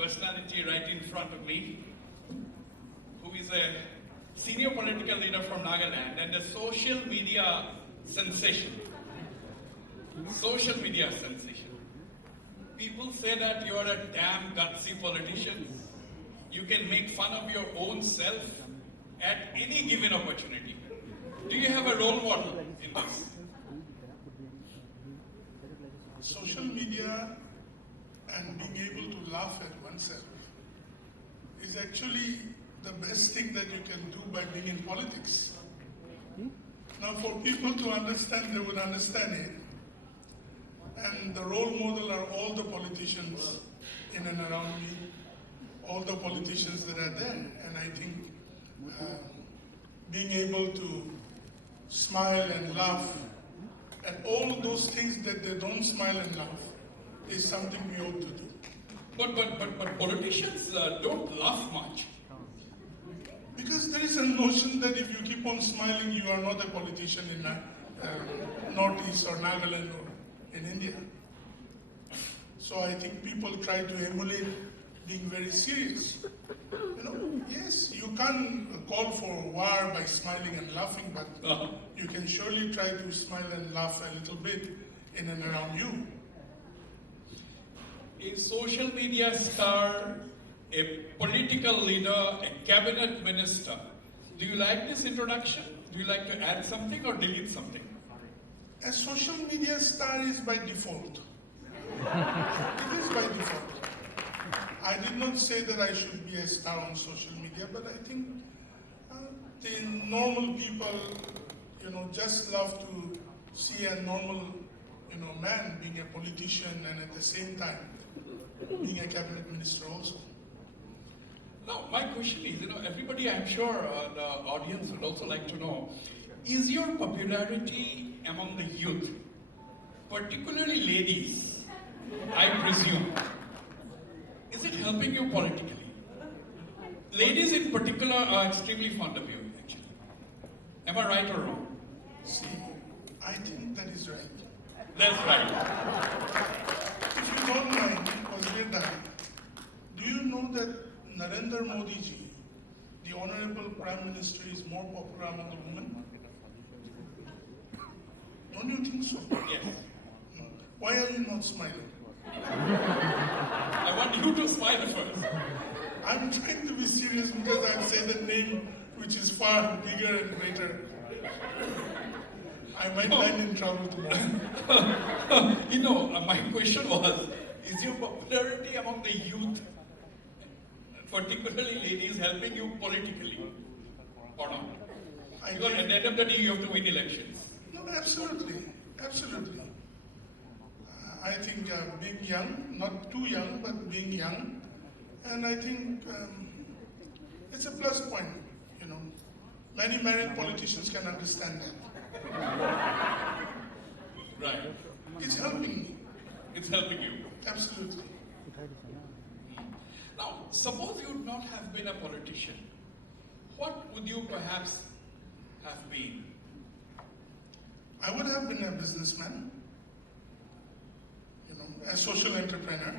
personality right in front of me, who is a senior political leader from Nagaland and a social media sensation. Social media sensation. People say that you are a damn gutsy politician. You can make fun of your own self at any given opportunity. Do you have a role model in this? Social media and being able to laugh at oneself is actually the best thing that you can do by being in politics. Now, for people to understand, they would understand it. And the role model are all the politicians in and around me, all the politicians that are there. And I think being able to smile and laugh at all of those things that they don't smile and laugh is something we ought to do. But politicians don't laugh much. Because there is a notion that if you keep on smiling, you are not a politician in Northeast or Nagaland or in India. So I think people try to emulate being very serious. You know, yes, you can't call for war by smiling and laughing, but you can surely try to smile and laugh a little bit in and around you. A social media star, a political leader, a cabinet minister. Do you like this introduction? Do you like to add something or delete something? A social media star is by default. It is by default. I did not say that I should be a star on social media, but I think the normal people, just love to see a normal, man being a politician and at the same time being a cabinet minister also. Now, my question is, everybody, I'm sure the audience would also like to know, is your popularity among the youth, particularly ladies, I presume, is it helping you politically? Ladies in particular are extremely fond of you, actually. Am I right or wrong? See, I think that is right. That's right. If you don't mind, do you know that Narendra Modi ji, the Honorable Prime Minister, is more popular among the women? Don't you think so? Yes. Why are you not smiling? I want you to smile first. I'm trying to be serious because I've said a name which is far bigger and greater. I might land in trouble tomorrow. My question was, is your popularity among the youth, particularly ladies, helping you politically or not? Because at the end of the day, you have to win elections. No, absolutely. Absolutely. I think being young, not too young, but being young, and I think it's a plus point, Many married politicians can understand that. Right. It's helping me. It's helping you. Absolutely. Now, suppose you would not have been a politician. What would you perhaps have been? I would have been a businessman, a social entrepreneur.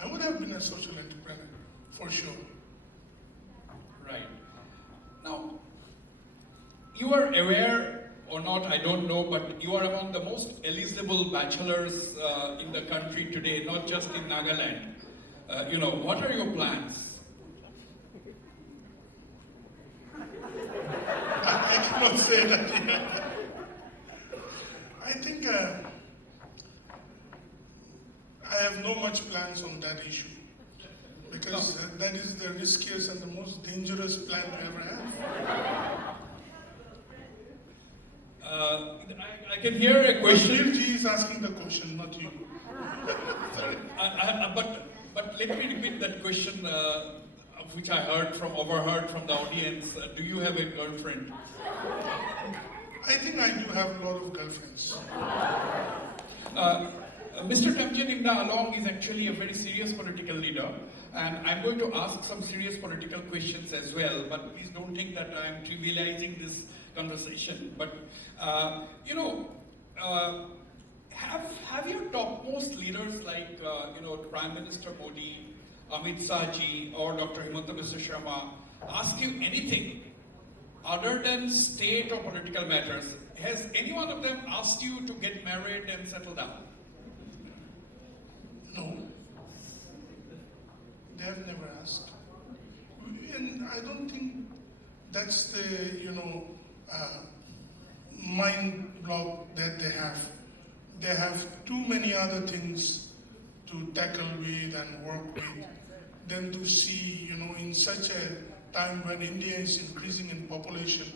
I would have been a social entrepreneur, for sure. Right. Now, you are aware or not, I don't know, but you are among the most eligible bachelors in the country today, not just in Nagaland. What are your plans? I cannot say that here. I think I have no much plans on that issue because that is the riskiest and the most dangerous plan to ever have. I can hear a question. Ji is asking the question, not you. Sorry. But let me repeat that question, which I overheard from the audience. Do you have a girlfriend? I think I do have a lot of girlfriends. Mr. Temjen ImnaAlong is actually a very serious political leader, and I'm going to ask some serious political questions as well, but please don't think that I'm trivializing this conversation. But, have your topmost leaders like Prime Minister Modi, Amit Shah ji, or Dr. Himanta Biswa Sharma ask you anything other than state or political matters? Has any one of them asked you to get married and settle down? No. They have never asked. And I don't think that's the, mind block that they have. They have too many other things to tackle with and work with than to see, in such a time when India is increasing in population,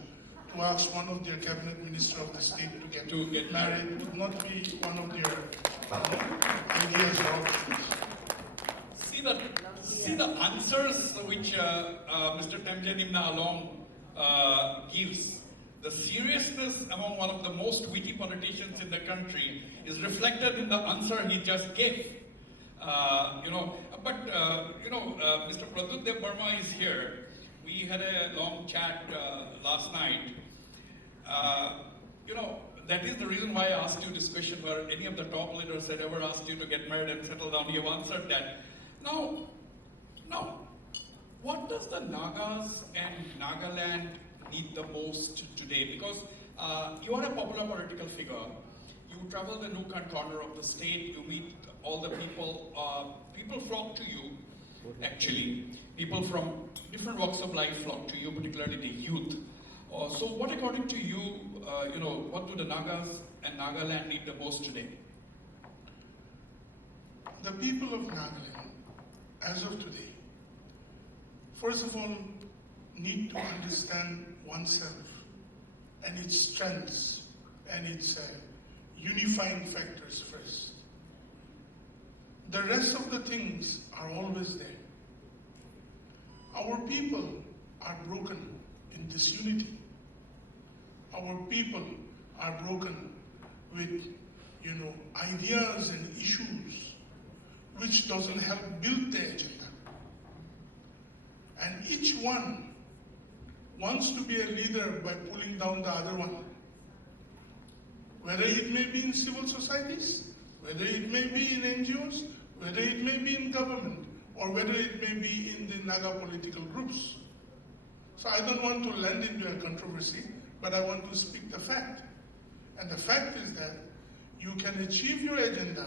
to ask one of their cabinet minister of the state to get married would not be one of their ideas or options. See the answers which Mr. Temjen ImnaAlong gives. The seriousness among one of the most witty politicians in the country is reflected in the answer he just gave. Mr. Pradyut Dev Burma is here. We had a long chat last night. That is the reason why I asked you this question, where any of the top leaders had ever asked you to get married and settle down. You have answered that. Now, what does the Nagas and Nagaland need the most today? Because you are a popular political figure. You travel the nook and corner of the state. You meet all the people. People flock to you, actually. People from different walks of life flock to you, particularly the youth. So what, according to you, what do the Nagas and Nagaland need the most today? The people of Nagaland, as of today, first of all, need to understand oneself and its strengths and its unifying factors first. The rest of the things are always there. Our people are broken in disunity. Our people are broken with, ideas and issues which doesn't help build the agenda. And each one wants to be a leader by pulling down the other one. Whether it may be in civil societies, whether it may be in NGOs, whether it may be in government, or whether it may be in the Naga political groups. So I don't want to land into a controversy, but I want to speak the fact. And the fact is that you can achieve your agenda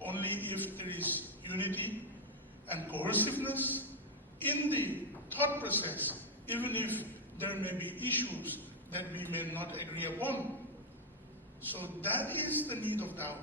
only if there is unity and cohesiveness in the thought process, even if there may be issues that we may not agree upon. So that is the need of the hour.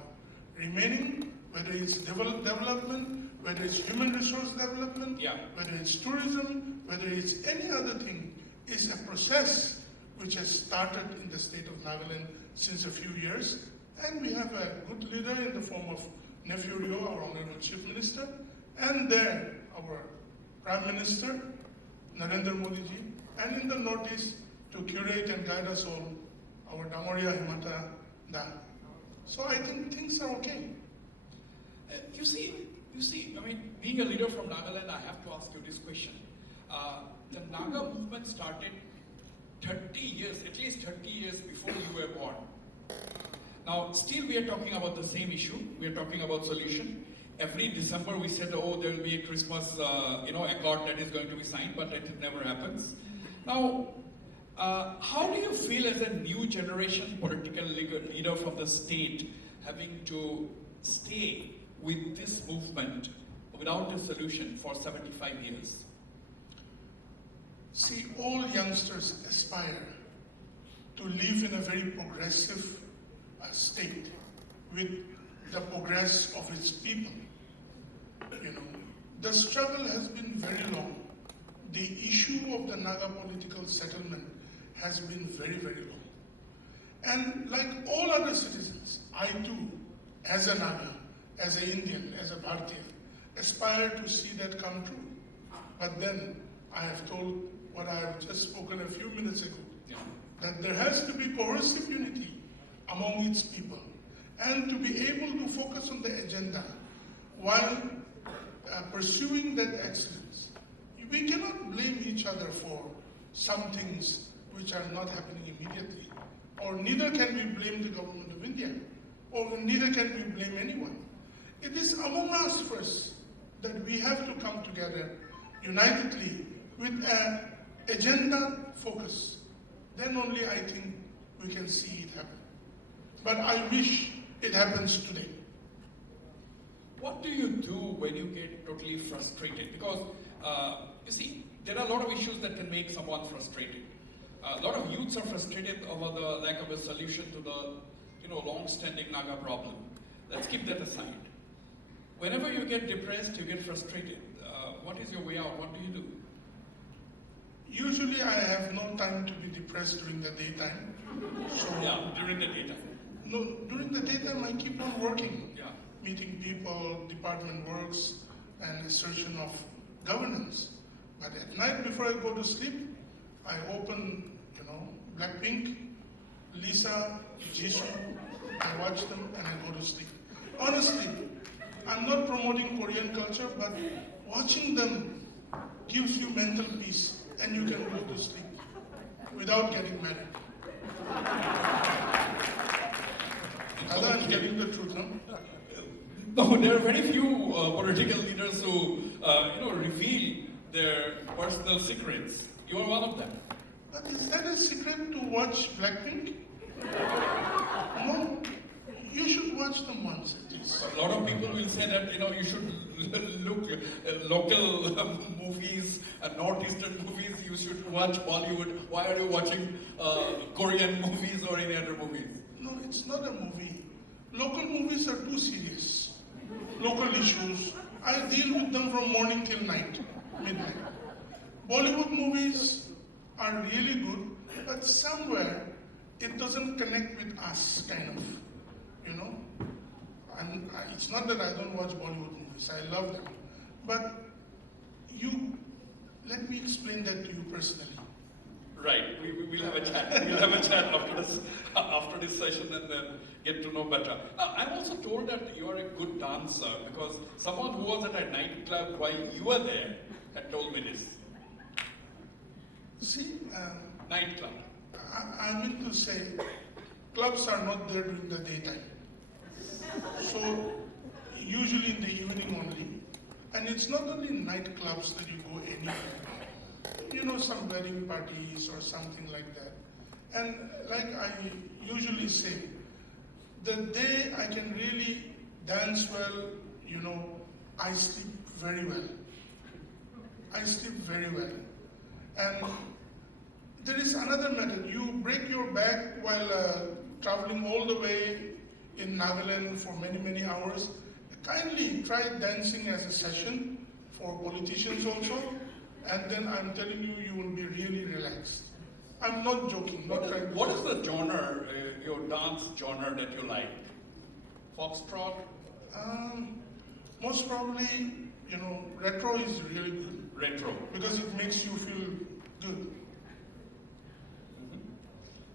Remaining, whether it's development, whether it's human resource development, whether it's tourism, whether it's any other thing, is a process which has started in the state of Nagaland since a few years. And we have a good leader in the form of Nephew Rio, our Honorable Chief Minister, and there our Prime Minister, Narendra Modi ji, and in the Northeast to curate and guide us all, our Damoria Himanta Da. So I think things are okay. You see, I mean, being a leader from Nagaland, I have to ask you this question. The Naga movement started 30 years, at least 30 years before you were born. Now, still we are talking about the same issue. We are talking about solution. Every December we said, oh, there will be a Christmas, accord that is going to be signed, but it never happens. Now, how do you feel as a new generation political leader from the state having to stay with this movement without a solution for 75 years? See, all youngsters aspire to live in a very progressive state with the progress of its people. The struggle has been very long. The issue of the Naga political settlement has been very, very long. And like all other citizens, I too, as a Naga, as an Indian, as a Bharatiya, aspire to see that come true. But then I have told what I have just spoken a few minutes ago, that there has to be cohesive unity among its people, and to be able to focus on the agenda while pursuing that excellence. We cannot blame each other for some things which are not happening immediately, or neither can we blame the government of India or neither can we blame anyone. It is among us first that we have to come together unitedly with an agenda focus. Then only I think we can see it happen. But I wish it happens today. What do you do when you get totally frustrated? Because you see, there are a lot of issues that can make someone frustrated. A lot of youths are frustrated over the lack of a solution to the long-standing Naga problem. Let's keep that aside. Whenever you get depressed, you get frustrated. What is your way out? What do you do? Usually I have no time to be depressed during the daytime. So Yeah, during the daytime. no, during the daytime I keep on working. Yeah. Meeting people, department works, and assertion of governance. But at night before I go to sleep, I open, Blackpink, Lisa, Jisoo, I watch them and I go to sleep. Honestly, I'm not promoting Korean culture, but watching them gives you mental peace and you can go to sleep without getting married. I'm telling the truth, huh? No, there are very few political leaders who, reveal their personal secrets. You are one of them. But is that a secret to watch Blackpink? No, you should watch them once at least. A lot of people will say that you should look local movies, northeastern movies. You should watch Bollywood. Why are you watching Korean movies or any other movies? No, it's not a movie. Local movies are too serious. Local issues, I deal with them from morning till night, midnight. Bollywood movies are really good, but somewhere it doesn't connect with us, kind of, it's not that I don't watch Bollywood movies, I love them. But let me explain that to you personally. Right, we'll have a chat. We'll have a chat after this session and then get to know better. Now, I'm also told that you are a good dancer because someone who was at a nightclub while you were there had told me this. See, Nightclub. I mean to say, clubs are not there during the daytime. So, usually in the evening only. And it's not only nightclubs that you go anywhere. Some wedding parties or something like that. And like I usually say, the day I can really dance well, I sleep very well. I sleep very well. And there is another method. You break your back while traveling all the way in Nagaland for many, many hours. Kindly try dancing as a session for politicians also. And then I'm telling you, you will be really relaxed. I'm not joking. What is the genre, your dance genre that you like? Foxtrot? Most probably, retro is really good. Retro. Because it makes you feel good.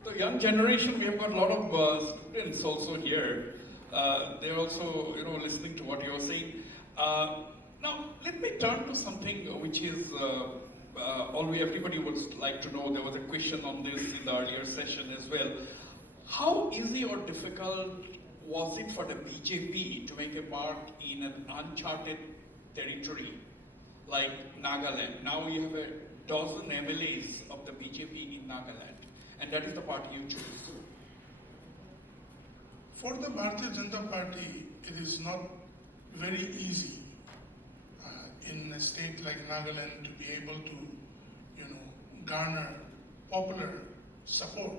The young generation, we have got a lot of students also here. They're also, listening to what you're saying. Now, let me turn to something which is everybody would like to know. There was a question on this in the earlier session as well. How easy or difficult was it for the BJP to make a part in an uncharted territory like Nagaland? Now you have a dozen MLAs of the BJP in Nagaland, and that is the party you choose. For the Bharatiya Janata Party, it is not very easy in a state like Nagaland to be able to, garner popular support.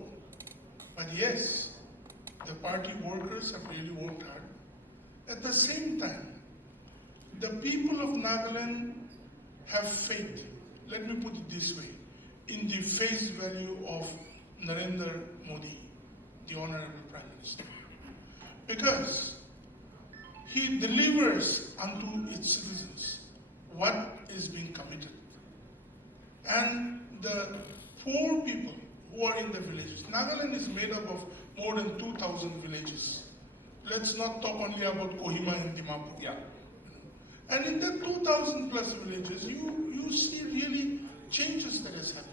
But yes, the party workers have really worked hard. At the same time, the people of Nagaland have faith, let me put it this way, in the face value of Narendra Modi, the Honorable Prime Minister. Because he delivers unto its citizens what is being committed. And the poor people who are in the villages, Nagaland is made up of more than 2,000 villages. Let's not talk only about Kohima and Dimapur. Yeah. And in the 2,000 plus villages, you see really changes that has happened.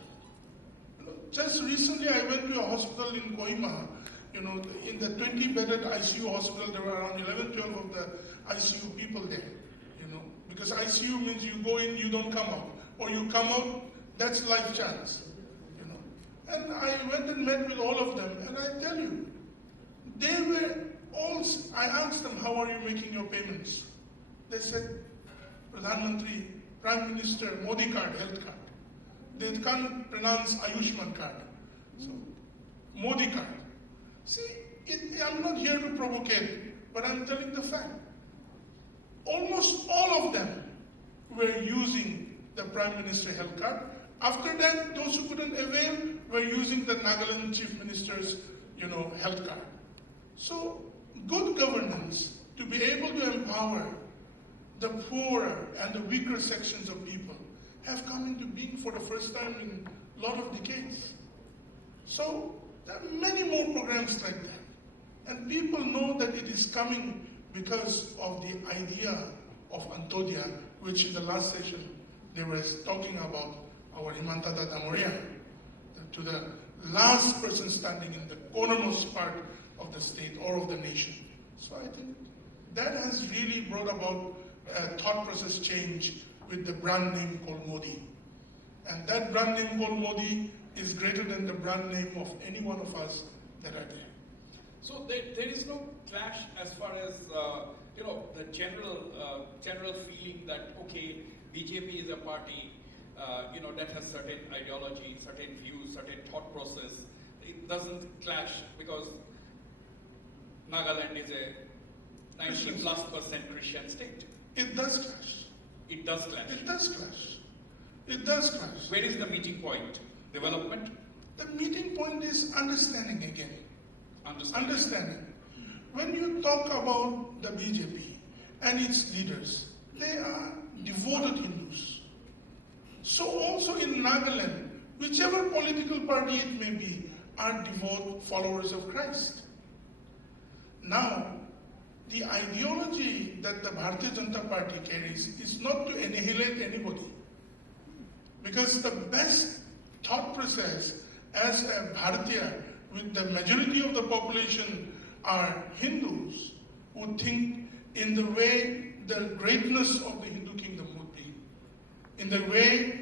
Just recently I went to a hospital in Kohima in the 20-bedded ICU hospital, there were around 11, 12 of the ICU people there. Because ICU means you go in, you don't come out, or you come out, that's life chance. And I went and met with all of them, and I tell you, they were all. I asked them, "How are you making your payments?" They said, "Pradhan Mantri, Prime Minister, Modi card, health card." They can't pronounce Ayushman card, so Modi card. See, I'm not here to provocate, but I'm telling the fact. Almost all of them were using the Prime Minister health card. After that, those who couldn't avail were using the Nagaland Chief Minister's, health card. So, good governance, to be able to empower the poorer and the weaker sections of people, have come into being for the first time in a lot of decades. So, there are many more programs like that. And people know that it is coming because of the idea of Antodya, which in the last session they were talking about our Himanta Dada Moria, to the last person standing in the cornermost part of the state or of the nation. So I think that has really brought about a thought process change with the brand name called Modi. And that brand name called Modi is greater than the brand name of any one of us that are there. So there is no clash as far as the general feeling that okay, BJP is a party that has certain ideology, certain views, certain thought process. It doesn't clash because Nagaland is a 90+% Christian state. It does clash. It does clash. It does clash. It does clash. Where is the meeting point? Development? The meeting point is understanding again. Understanding. When you talk about the BJP and its leaders, they are devoted Hindus. So also in Nagaland, whichever political party it may be, are devout followers of Christ. Now, the ideology that the Bharatiya Janata Party carries is not to annihilate anybody. Because the best thought process as a Bharatiya, with the majority of the population are Hindus, would think in the way the greatness of the Hindu kingdom would be, in the way,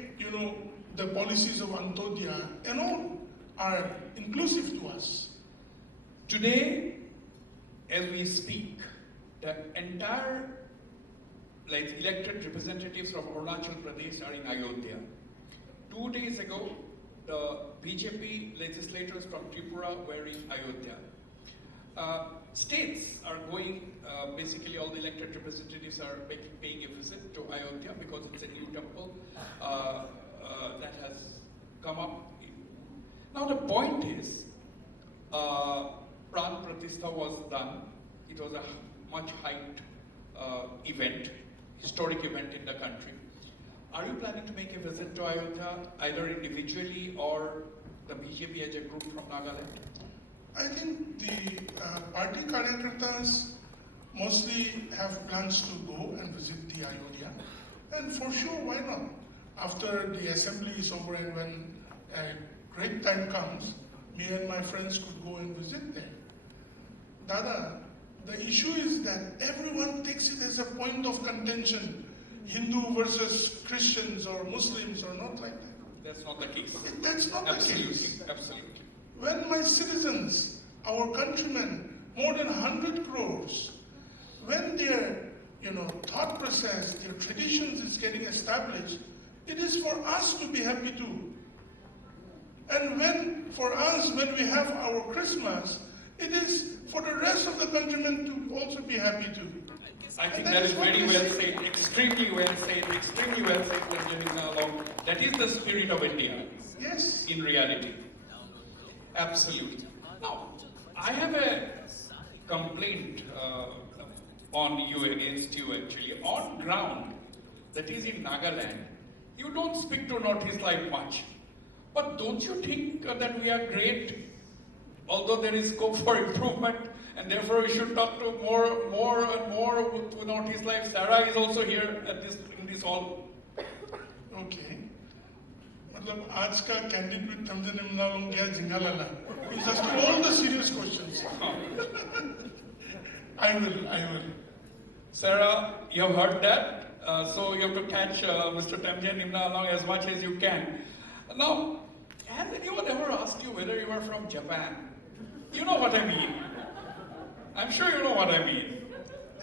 the policies of Antodya and all are inclusive to us. Today, as we speak, the entire elected representatives from Arunachal Pradesh are in Ayodhya. 2 days ago, the BJP legislators from Tripura were in Ayodhya. States are going, basically all the elected representatives are paying a visit to Ayodhya because it's a new temple that has come up. Now the point is, Pran Pratishtha was done. It was a much hyped event, historic event in the country. Are you planning to make a visit to Ayodhya, either individually or the BJP as a group from Nagaland? I think the party karyakartas mostly have plans to go and visit the Ayodhya. And for sure, why not? After the assembly is over and when a great time comes, me and my friends could go and visit there. Dada, the issue is that everyone takes it as a point of contention. Hindu versus Christians or Muslims or not like that. That's not the case. That's not the case. Absolutely. When my citizens, our countrymen, more than 100 crores, when their thought process, their traditions is getting established, it is for us to be happy too. And when we have our Christmas, it is for the rest of the countrymen to also be happy too. I think that is very well said, extremely well said, TemjenImnaAlong. That is the spirit of India. Yes. In reality. Absolutely. Now, I have a complaint on you, against you actually. On ground, that is in Nagaland, you don't speak to NortheastLive much. But don't you think that we are great, although there is scope for improvement, and therefore we should talk to more and more to NortheastLive. Sarah is also here in this hall. Okay. मतलब आज का candid with TemjenImnaAlong क्या जिंगालाना? He's asking all the serious questions. I will. Sarah, you have heard that, so you have to catch Mr. Temjen Imna as much as you can. Now, has anyone ever asked you whether you are from Japan? You know what I mean. I'm sure you know what I mean.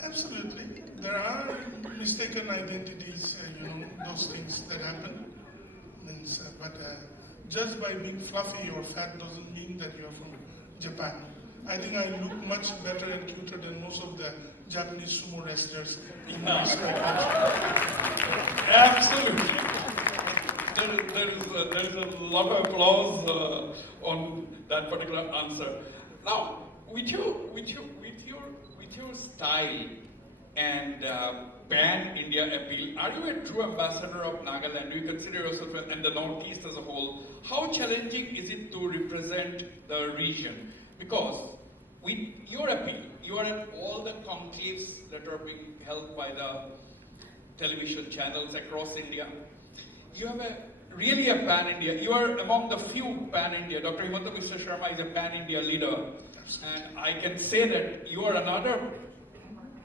Absolutely. There are mistaken identities, those things that happen. But just by being fluffy or fat doesn't mean that you're from Japan. I think I look much better and cuter than most of the Japanese sumo wrestlers in the Absolutely. There is a lot of applause on that particular answer. Now, with your style and pan-India appeal, are you a true ambassador of Nagaland? Do you consider yourself and the Northeast as a whole? How challenging is it to represent the region? Because with your appeal, you are at all the conclaves that are being held by the television channels across India. You have really a pan-India. You are among the few pan-India. Dr. Himanta Mr. Sharma is a pan-India leader. And I can say that you are another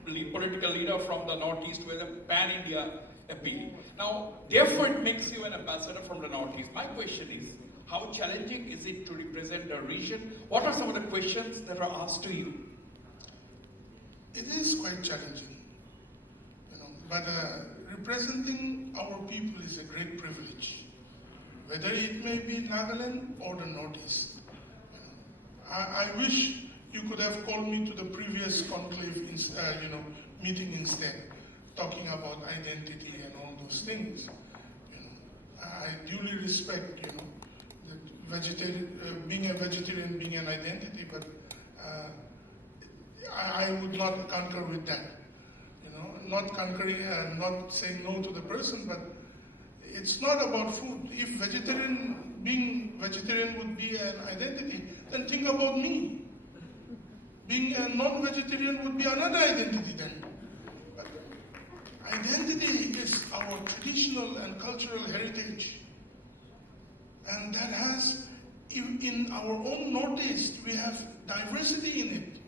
political leader from the Northeast with a pan-India appeal. Now, therefore it makes you an ambassador from the Northeast. My question is, how challenging is it to represent the region? What are some of the questions that are asked to you? It is quite challenging, but representing our people is a great privilege, whether it may be Nagaland or the Northeast. I wish you could have called me to the previous conclave, meeting instead, talking about identity and all those things. I duly respect, being a vegetarian, being an identity, but I would not concur with that. Not conquering, not saying no to the person, but it's not about food. If being vegetarian would be an identity, then think about me. Being a non-vegetarian would be another identity then. But identity is our traditional and cultural heritage. And that has, in our own Northeast, we have diversity in it.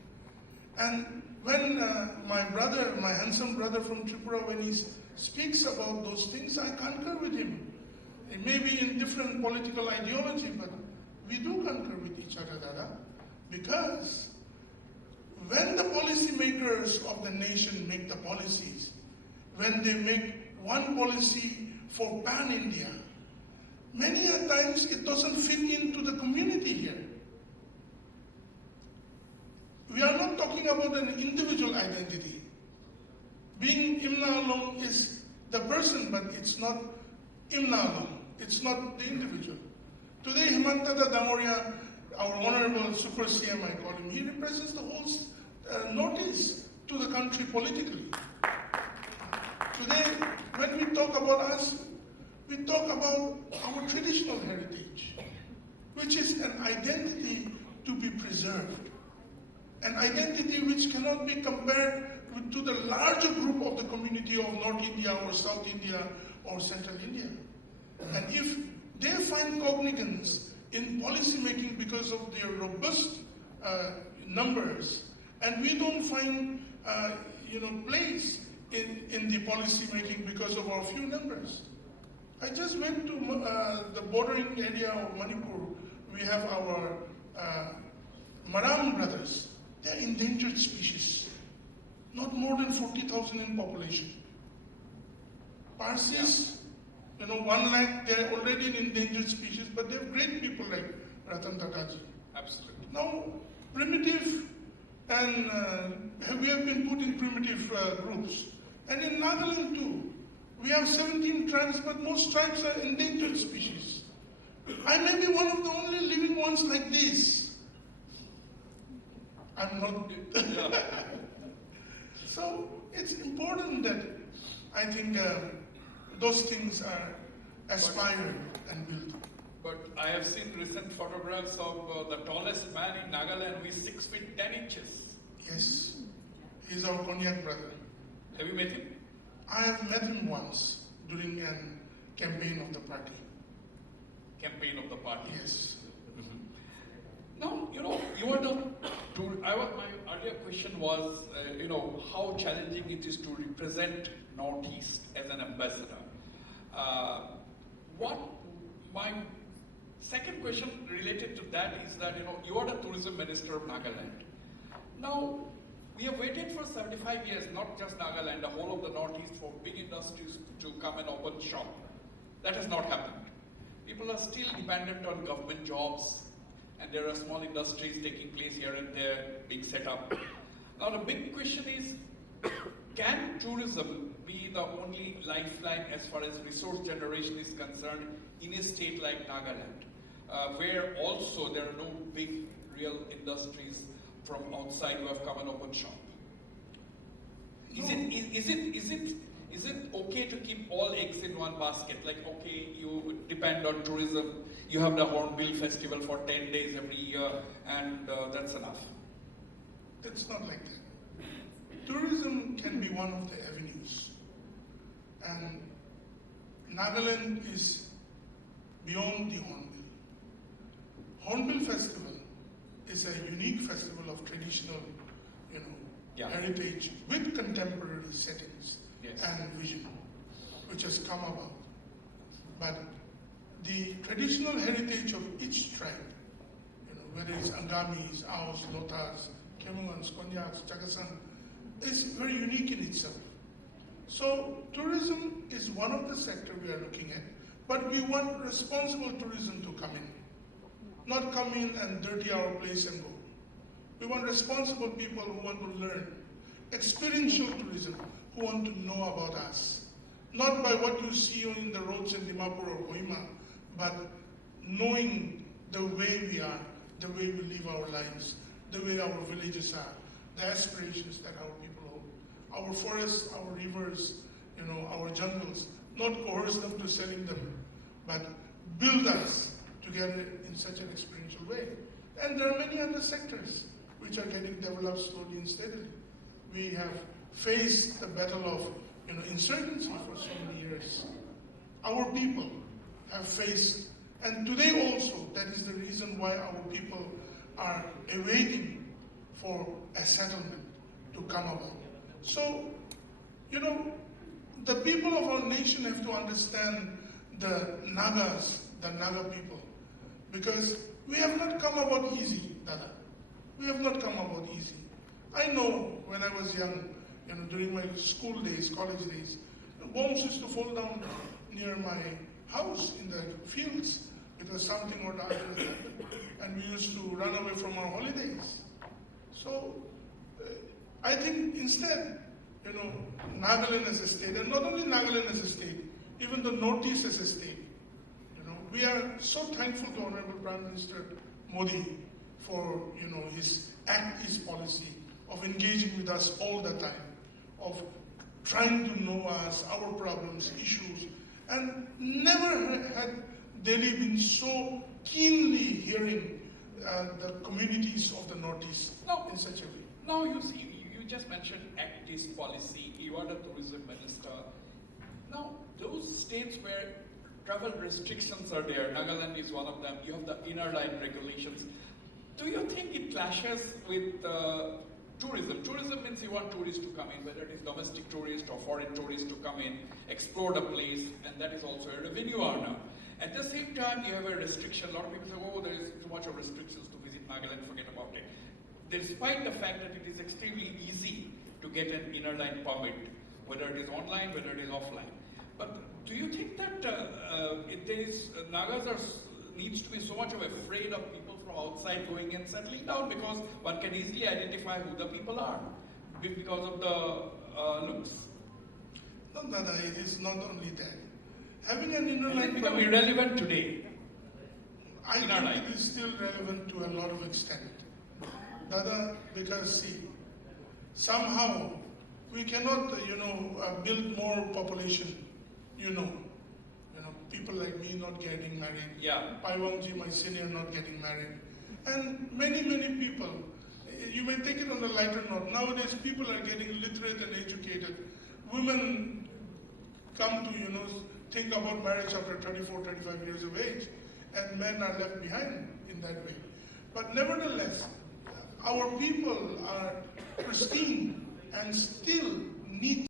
And when my handsome brother from Tripura, when he speaks about those things, I concur with him. It may be in different political ideology, but we do concur with each other, Dada. Because when the policymakers of the nation make the policies, when they make one policy for pan-India, many a times it doesn't fit into the community here. We are not talking about an individual identity. Being ImnaAlong is the person, but it's not ImnaAlong. It's not the individual. Today, Himanta Dangoria, our honorable super CM, I call him, he represents the whole Northeast to the country politically. Today, when we talk about us, we talk about our traditional heritage, which is an identity to be preserved. An identity which cannot be compared to the larger group of the community of North India or South India or Central India. And if they find cognizance in policy making because of their robust numbers, and we don't find place in the policy making because of our few numbers. I just went to the bordering area of Manipur. We have our Maram brothers. They're endangered species, not more than 40,000 in population. Parsis, 1 lakh, they're already an endangered species, but they're great people like Ratan Tataji. Absolutely. Now, primitive, and we have been put in primitive groups. And in Nagaland too, we have 17 tribes, but most tribes are endangered species. I may be one of the only living ones like this. I'm not. So it's important that I think those things are aspired and built. But I have seen recent photographs of the tallest man in Nagaland who is 6 feet 10 inches. Yes, he's our Konyak brother. Have you met him? I have met him once during a campaign of the party. campaign of the party. Yes. Now, you are my earlier question was, how challenging it is to represent Northeast as an ambassador. My second question related to that is that, you are the tourism minister of Nagaland. Now, we have waited for 75 years, not just Nagaland, the whole of the Northeast, for big industries to come and open shop. That has not happened. People are still dependent on government jobs, and there are small industries taking place here and there being set up. Now the big question is, can tourism be the only lifeline as far as resource generation is concerned in a state like Nagaland, where also there are no big real industries from outside who have come and opened shop? Is it okay to keep all eggs in one basket? Like, okay, you depend on tourism, you have the Hornbill Festival for 10 days every year, and that's enough. It's not like that. Tourism can be one of the avenues. And Nagaland is beyond the Hornbill. Hornbill Festival is a unique festival of traditional, heritage with contemporary settings and vision, which has come about. But the traditional heritage of each tribe, whether it's Angamis, Aos, Lotas, Kemungans, Konyaks, Chagasan, is very unique in itself. So tourism is one of the sectors we are looking at, but we want responsible tourism to come in. Not come in and dirty our place and go. We want responsible people who want to learn. Experiential tourism, who want to know about us. Not by what you see on the roads in Dimapur or Kohima, but knowing the way we are, the way we live our lives, the way our villages are, the aspirations that our people hold. Our forests, our rivers, our jungles, not coerce them to selling them, but build us together in such an experiential way. And there are many other sectors which are getting developed slowly and steadily. We have faced the battle of insurgency for so many years. Our people have faced, and today also, that is the reason why our people are awaiting for a settlement to come about. So, the people of our nation have to understand the Nagas, the Naga people, because we have not come about easy, Dada. We have not come about easy. I know when I was young, during my school days, college days, bombs used to fall down near my house in the fields because something or the other happened, and we used to run away from our holidays. So I think instead, Nagaland as a state, and not only Nagaland as a state, even the Northeast as a state, we are so thankful to Honorable Prime Minister Modi for his Act East policy of engaging with us all the time, of trying to know us, our problems, issues, and never had Delhi been so keenly hearing the communities of the Northeast in such a way. Now you see, you just mentioned Act East policy, you are the tourism minister. Now those states where travel restrictions are there, Nagaland is one of them, you have the inner line regulations. Do you think it clashes with tourism? Tourism means you want tourists to come in, whether it is domestic tourists or foreign tourists to come in, explore the place, and that is also a revenue earner. At the same time, you have a restriction. A lot of people say, oh, there is too much of restrictions to visit Nagaland, forget about it. Despite the fact that it is extremely easy to get an inner line permit, whether it is online, whether it is offline. But do you think that Nagas needs to be so much of afraid of people from outside going and settling down, because one can easily identify who the people are because of the looks? No, Dada, it is not only that. Having an inner line become permit, irrelevant today. I think it is still relevant to a lot of extent. Dada, because see, somehow we cannot, build more population. People like me not getting married. Yeah. Paiwangji, my senior, not getting married. And many, many people. You may take it on a lighter note. Nowadays, people are getting literate and educated. Women come to, think about marriage after 34, 35 years of age. and men are left behind in that way. But nevertheless, our people are pristine and still need.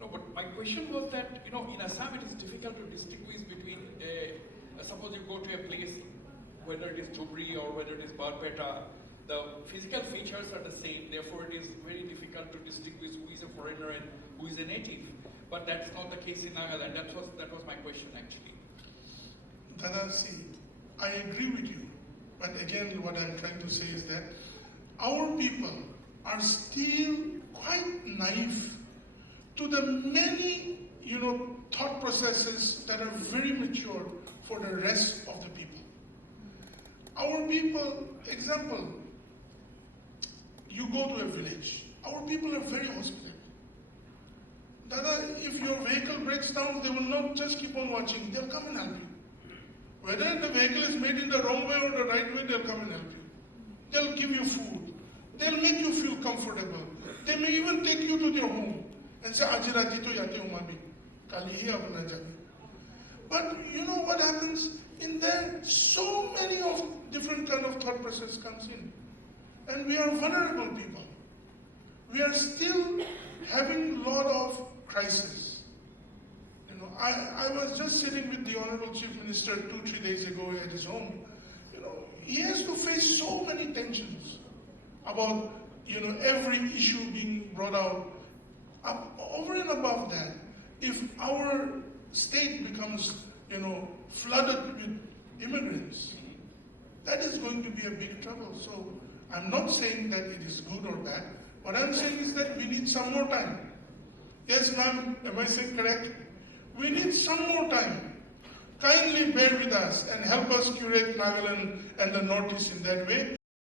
No, but my question was that, in Assam it is difficult to distinguish between, suppose you go to a place, whether it is Dhubri or whether it is Barpeta, the physical features are the same, therefore it is very difficult to distinguish who is a foreigner and who is a native. But that's not the case in Nagaland. That was my question actually. Dada, see, I agree with you. But again, what I'm trying to say is that our people are still quite naive to the many, thought processes that are very mature for the rest of the people. Our people, example, you go to a village, our people are very hospitable. Dada, if your vehicle breaks down, they will not just keep on watching, they'll come and help you. Whether the vehicle is made in the wrong way or the right way, they'll come and help you. They'll give you food. They'll make you feel comfortable. They may even take you to their home and say, Aaj rati to yate hu mami. Kali hi apna jabe. But you know what happens? In there, so many of different kind of thought process comes in. And we are vulnerable people. We are still having a lot of crisis. I was just sitting with the Honorable Chief Minister 2-3 days ago at his home. He has to face so many tensions about, every issue being brought out. Over and above that, if our state becomes, flooded with immigrants, that is going to be a big trouble. So I'm not saying that it is good or bad. What I'm saying is that we need some more time. Yes, ma'am, am I saying correct? We need some more time. Kindly bear with us and help us curate Nagaland and the Northeast in that way.